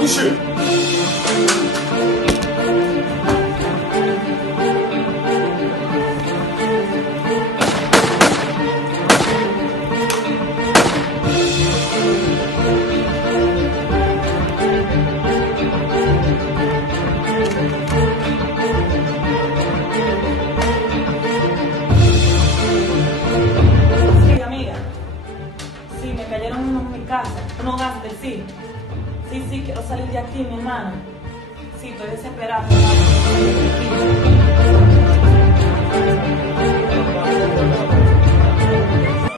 不是。Sí, amiga. Sí, me cayeron unos en mi casa, unos gases, sí. Sí, quiero salir de aquí, mi hermano. Sí, estoy desesperada, hermano.